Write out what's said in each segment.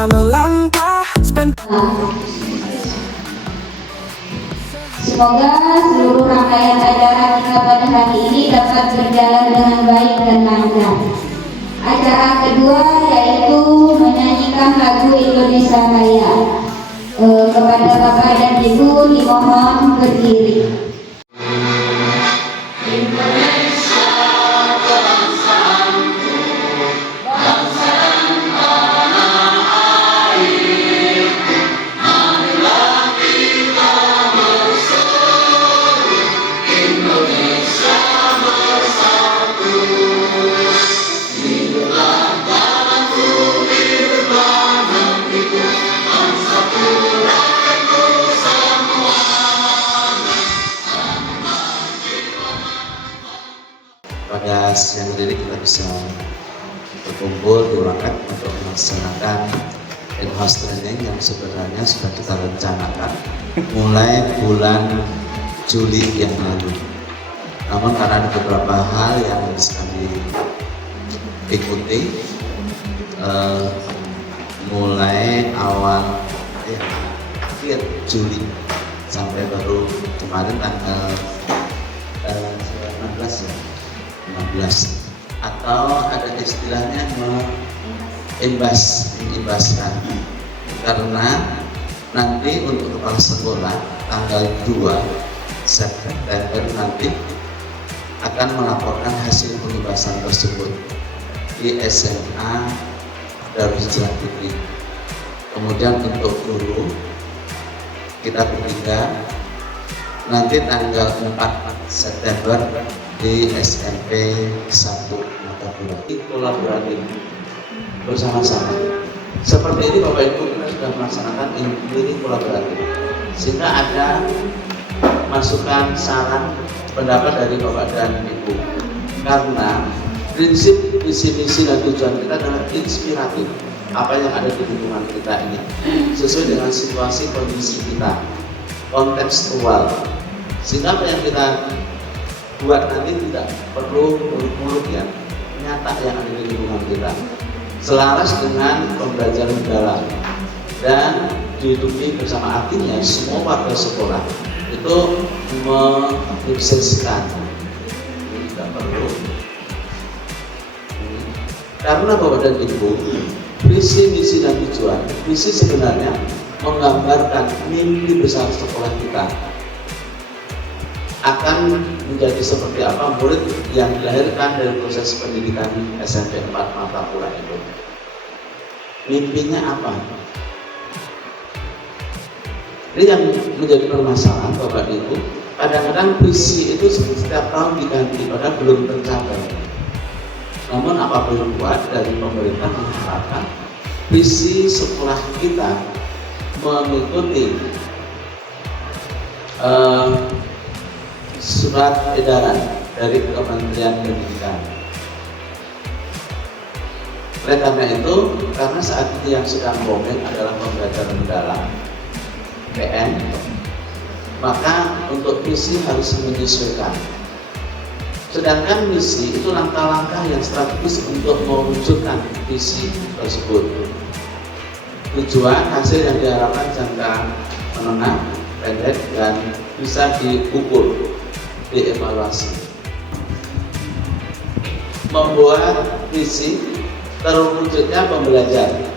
kita melangkah. Semoga seluruh rangkaian acara kita pada hari ini dapat berjalan dengan baik dan lancar. Acara kedua yaitu menyanyikan lagu Indonesia Raya. Kepada Bapak dan Ibu dimohon berdiri. Pada siang hari kita bisa berkumpul di ruangan untuk melaksanakan in-house training yang sebenarnya sudah kita rencanakan mulai bulan Juli yang lalu. Namun karena ada beberapa hal yang harus kami ikuti, mulai awal akhir Juli sampai baru kemarin tanggal 16 ya. 16 atau ada istilahnya mengimbaskan, karena nanti untuk kepala sekolah tanggal 2 September nanti akan melaporkan hasil pengimbasan tersebut di SMA Darul Hijrah Fikri. Kemudian untuk guru kita bertiga nanti tanggal 4 September di SMP 1 Matapura. Kolaboratif bersama-sama. Seperti ini Bapak Ibu kita sudah melaksanakan ini kolaboratif, sehingga ada masukan, saran, pendapat dari Bapak dan Ibu. Karena prinsip, visi misi dan tujuan kita adalah inspiratif. Apa yang ada di lingkungan kita ini sesuai dengan situasi kondisi kita, kontekstual, sehingga apa yang kita buat nanti tidak perlu muluk-muluk ya, nyata yang ada di lingkungan kita, selaras dengan pembelajaran mendalam dan dihidupi bersama. Artinya semua warga sekolah itu menyukseskan, tidak perlu. Karena Bapak dan Ibu, visi, misi dan tujuan, visi sebenarnya menggambarkan mimpi besar sekolah kita akan menjadi seperti apa murid yang dilahirkan dari proses pendidikan SMP 4 Matapura itu. Mimpinya apa? Ini yang menjadi permasalahan Bapak Ibu. Kadang-kadang visi itu setiap tahun diganti padahal belum tercapai. Namun apapun yang buat dari pemerintah mengharapkan visi sekolah kita mengikuti surat edaran dari Kementerian Pendidikan. Oleh karena itu, karena saat ini yang sedang booming adalah pembelajaran mendalam PN, maka untuk visi harus menyesuaikan. Sedangkan misi itu langkah-langkah yang strategis untuk mewujudkan visi tersebut. Tujuan hasil yang diharapkan jangka menengah, pendek, dan bisa diukur, dievaluasi. Membuat visi terwujudnya pembelajaran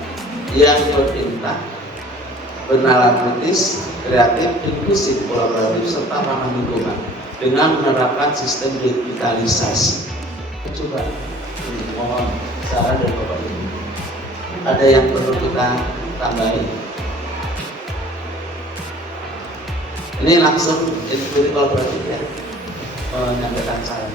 yang berpindah, bernalar kritis, kreatif, inklusif, kolaboratif, serta ramah lingkungan dengan menerapkan sistem digitalisasi. Coba mohon saran dari Bapak Ibu. Ada yang perlu kita tambahin? Ini langsung inklusif kolaboratif ya, menyampaikan saran.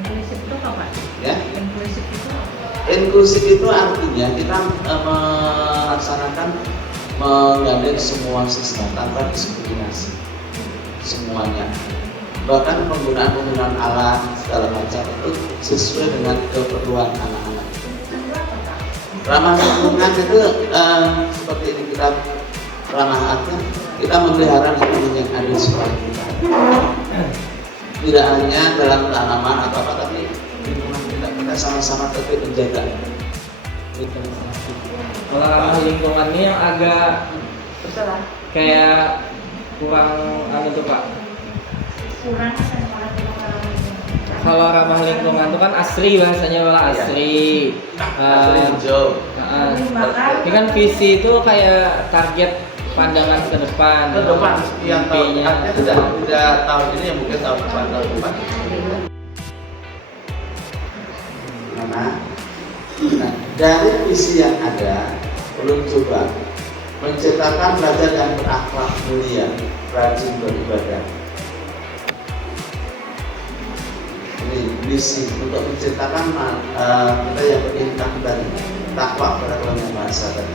Inklusif itu apa? Ya? Inklusif itu apa? Inklusif itu artinya kita melaksanakan menggandeng semua siswa tanpa diskriminasi semuanya. Bahkan penggunaan alat segala macam itu sesuai dengan keperluan anak-anak. Ramah lingkungan itu seperti ini, kita ramah artinya kita memelihara lingkungan yang ada di sekitar kita. Tidak hanya dalam tanaman atau apa, tapi lingkungan kita sama-sama tetap menjaga. Kalau ramah lingkungan ini yang agak Terserah. kayak kurang anu tuh Pak. Kurang kan orang Kalau ramah lingkungan itu kan asri bahasanya malah asri. Asli hijau. Ini kan visi itu kayak target pandangan ke depan. Ke depan yang mimpinya. artinya tidak tahun ini yang mungkin tahun depan. Nah, dari visi yang ada perlu coba menciptakan pelajar yang berakhlak mulia, rajin beribadah. Ini visi untuk menciptakan kita yang beriman dan takwa pada Tuhan Yang Maha Esa tadi.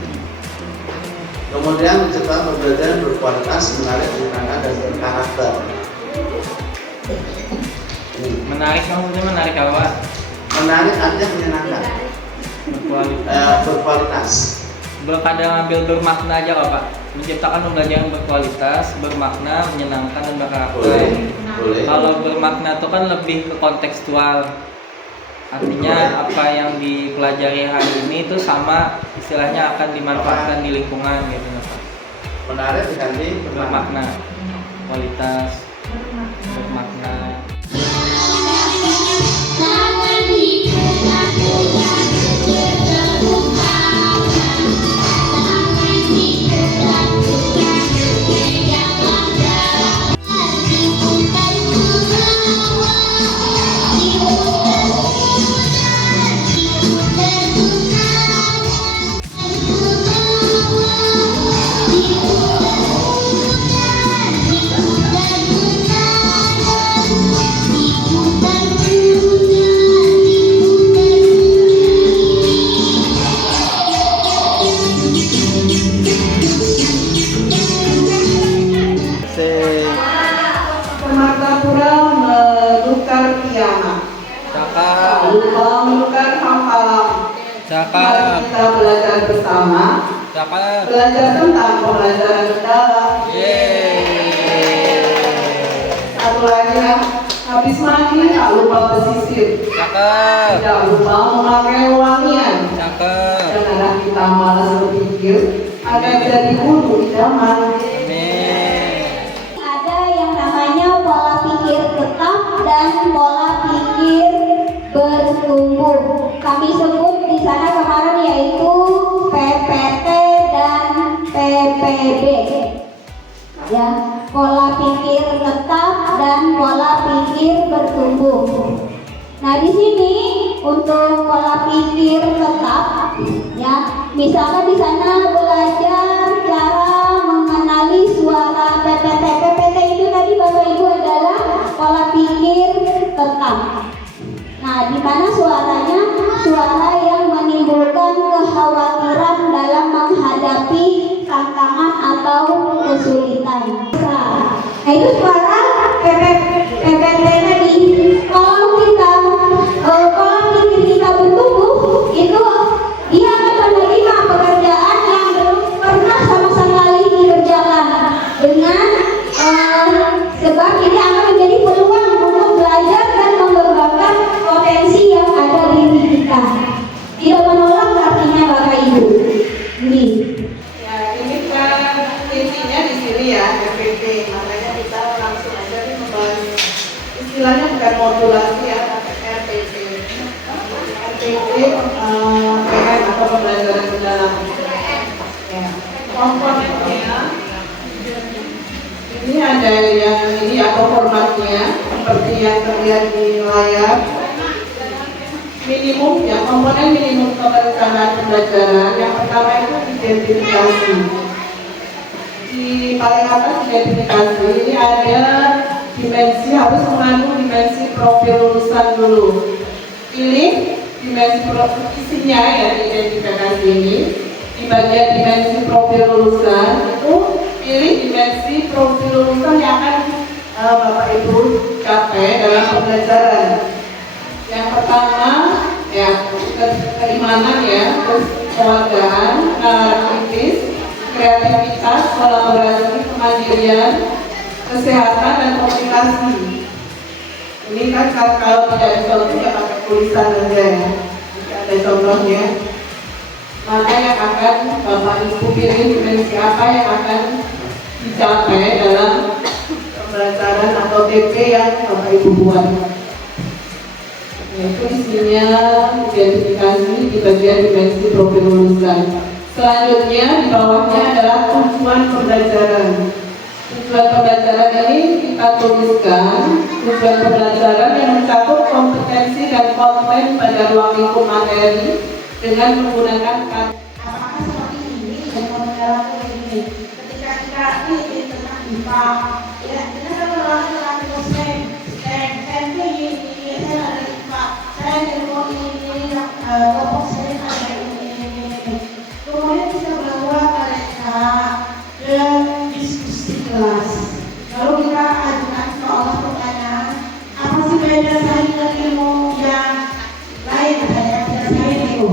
Kemudian menciptakan pembelajaran berkualitas, menarik, menyenangkan dan berkarakter. Menarik maksudnya menarik apa? Menarik artinya menyenangkan, berkualitas. Kadang ambil bermakna aja kok Pak. Menciptakan pembelajaran berkualitas, bermakna, menyenangkan dan berkarakter. Boleh. Kalau bermakna itu kan lebih ke kontekstual. Artinya apa yang dipelajari hari ini itu sama istilahnya akan dimanfaatkan di lingkungan gitu Pak. Menarik diganti Bermakna, kualitas, bermakna. Martapura menukar kiamat, Cakap, lupa menukar hafalan. Mari cakap, kita belajar bersama, cakap. belajar tentang pembelajaran mendalam. Yeay. Satu lagi ya, habis mandi tak lupa pesisir, Cakep, tidak lupa memakai wangian. cakep. Janganlah kita malas berpikir agar jadi guru idaman. Amin. Ada yang namanya pola pikir tetap dan pola pikir bertumbuh. Kami sebut di sana kemarin yaitu PPT dan PPB. Ya, pola pikir tetap dan pola pikir bertumbuh. Nah, di sini untuk pola pikir tetap, ya, misalnya di sana belajar cara mengenali suara PPT. PPT itu tadi Bapak Ibu adalah pola pikir tetap. Nah, di mana suaranya? Suara yang menimbulkan kekhawatiran dalam menghadapi tantangan atau kesulitan. Nah, itu suara PPT tadi. Kalau kita pola pikir kita bertumbuh, itu dia akan menerima pekerjaan yang belum pernah sama sekali dikerjakan dengan sebab ini akan menjadi peluang untuk belajar dan mengembangkan potensi yang ada di diri kita. Tidak menolak artinya Bapak Ibu. Ini. Ya, ini kan intinya di sini ya, RPP. Makanya kita langsung aja nih membahas istilahnya bukan modulasi ya, tapi RPP. RPP PM atau pembelajaran mendalam. Ya, komponennya ini ada yang ini atau formatnya seperti yang terlihat di layar. Minimum ya, komponen minimum perencanaan pembelajaran. Yang pertama itu identifikasi. Di paling atas identifikasi ini ada dimensi, harus mengandung dimensi profil lulusan dulu. Pilih dimensi profil isinya ya di identifikasi ini. Di bagian dimensi profil lulusan itu pilih dimensi profil lulusan yang akan Bapak Ibu capai dalam pembelajaran. Yang pertama ya keimanan ya, terus kewargaan, nalar kritis, kreativitas, kolaborasi, kemandirian, kesehatan dan komunikasi. Ini kan kalau tidak ada contoh ya pakai tulisan aja ya. Jadi ada contohnya. mana yang akan Bapak Ibu pilih, dimensi apa yang akan dicapai dalam pembelajaran atau TP yang Bapak Ibu buat. Yaitu isinya identifikasi di bagian dimensi profil lulusan. Selanjutnya di bawahnya adalah tujuan pembelajaran. Tujuan pembelajaran ini kita tuliskan tujuan pembelajaran yang mencakup kompetensi dan konten pada ruang lingkup materi dengan menggunakan kata. Apakah seperti ini dan pembelajaran ini? Ketika kita ini tentang IPA, ya kita kan menerangkan tentang dosen, dan ini saya ada IPA, saya ilmu ini, kelompok saya ada ini. Kemudian kita bawa mereka ke diskusi kelas. Lalu kita ajukan soal pertanyaan, apa sih beda saya dengan ilmu yang lain? Saya itu.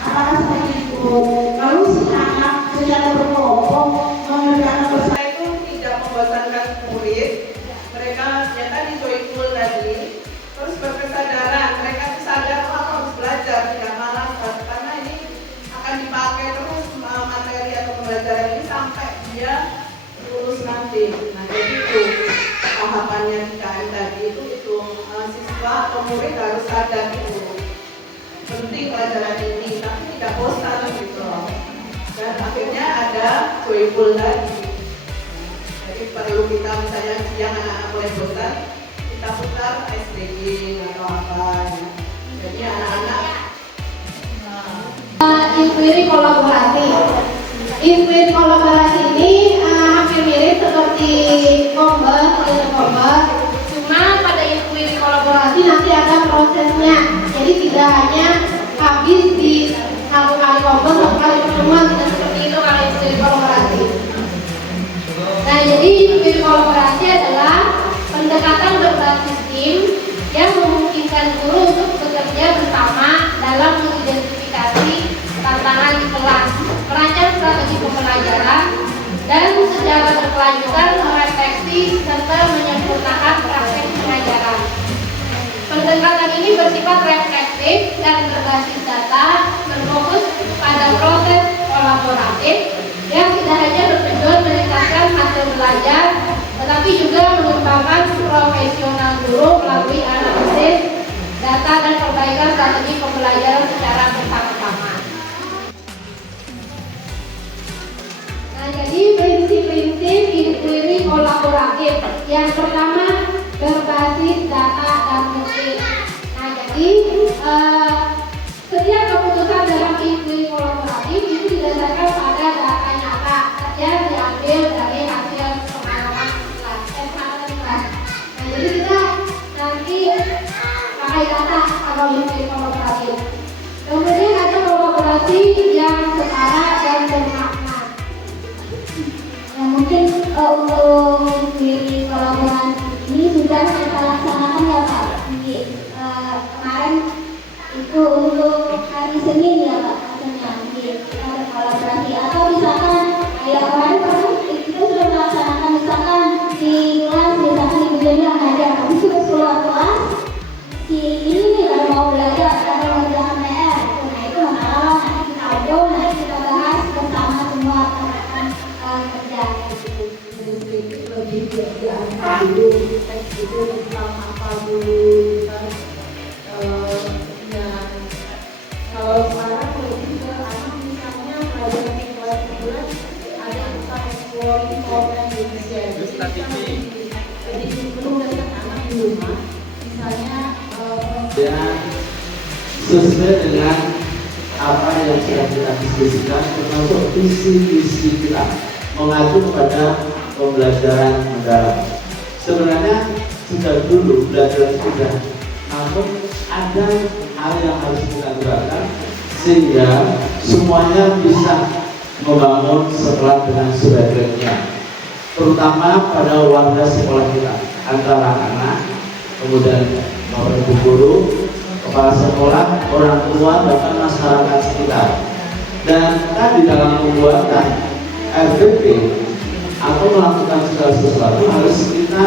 Apakah seperti itu? Lalu si anak secara berkelompok mengerjakan Setelah itu tidak membosankan murid, mereka ternyata di joyful tadi, terus berkesadaran, mereka sadar bahwa harus belajar, tidak malas, karena ini akan dipakai terus materi atau pembelajaran ini sampai dia lulus nanti. Nah jadi itu tahapannya di KM tadi itu siswa atau murid harus sadar itu penting pelajaran ini, tapi tidak bosan gitu. Dan akhirnya ada joyful tadi. Jadi perlu kita misalnya siang anak-anak mulai bosan, kita putar SDG atau apa ya. Jadi anak-anak inquiry kolaborasi. Inquiry kolaborasi ini hampir mirip seperti Combat, cuma pada inquiry kolaborasi nanti ada prosesnya. Jadi tidak hanya habis di satu kali Combat, satu kali pertemuan, tidak seperti itu kalau inquiry kolaborasi. Nah, jadi inquiry kolaborasi adalah pendekatan berbasis tim yang memungkinkan guru untuk bekerja bersama dalam mengidentifikasi tantangan di kelas, merancang strategi pembelajaran, dan secara berkelanjutan merefleksi serta menyempurnakan praktek pengajaran. Pendekatan ini bersifat reflektif dan berbasis data, berfokus pada proses kolaboratif yang tidak hanya bertujuan meningkatkan hasil belajar, tetapi juga mengembangkan profesional guru melalui analisis data dan perbaikan strategi pembelajaran secara bersama-sama. Nah, jadi prinsip-prinsip inquiry kolaboratif yang pertama berbasis data dan bukti. Nah, jadi setiap keputusan dalam inquiry kolaboratif itu didasarkan pada data nyata yang diambil dari hasil pengalaman kelas. Nah, jadi kita nanti pakai data kalau inquiry kolaboratif. Kemudian ada kolaborasi yang setara dan bermakna. Nah, mungkin untuk inquiry kolaborasi ini sudah kita laksanakan ya Pak di kemarin itu untuk hari Senin ya Pak, rasanya kita berkolaborasi atau misalkan kayak kemarin kita sudah melaksanakan misalkan di kelas misalkan ibu Jamila ngajar habis itu keluar kelas si ini nih kalau mau belajar atau mengerjakan PR nah itu masalah nanti kita obrol nanti kita bahas bersama semua rekan kerja gitu. lebih diantar dulu teks itu tentang apa dulu kan. Kalau sekarang lebih ke anak misalnya pelajaran kelas bulan ada tentang exploring program Indonesia. Jadi belum datang anak di rumah misalnya Dan sesuai dengan apa yang sudah kita diskusikan termasuk visi-visi kita mengacu kepada pembelajaran mendalam. Sebenarnya sudah dulu belajar sudah, namun ada hal yang harus kita gerakan sehingga semuanya bisa membangun sekolah dengan sebaik-baiknya, terutama pada warga sekolah kita, antara anak, kemudian bapak ibu guru, kepala sekolah, orang tua, bahkan masyarakat sekitar. Dan tadi dalam pembuatan RDP atau melakukan segala sesuatu harus kita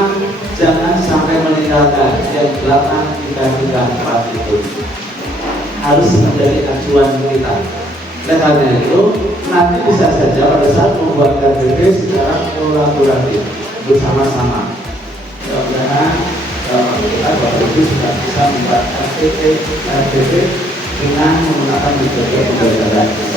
jangan sampai meninggalkan yang belakang 334 itu harus menjadi acuan kita. Oleh karena itu, nanti bisa saja pada saat membuat RDP secara kolaboratif bersama-sama. Mudah-mudahan kita Bapak Ibu sudah bisa membuat RDP dengan menggunakan metode pembelajaran.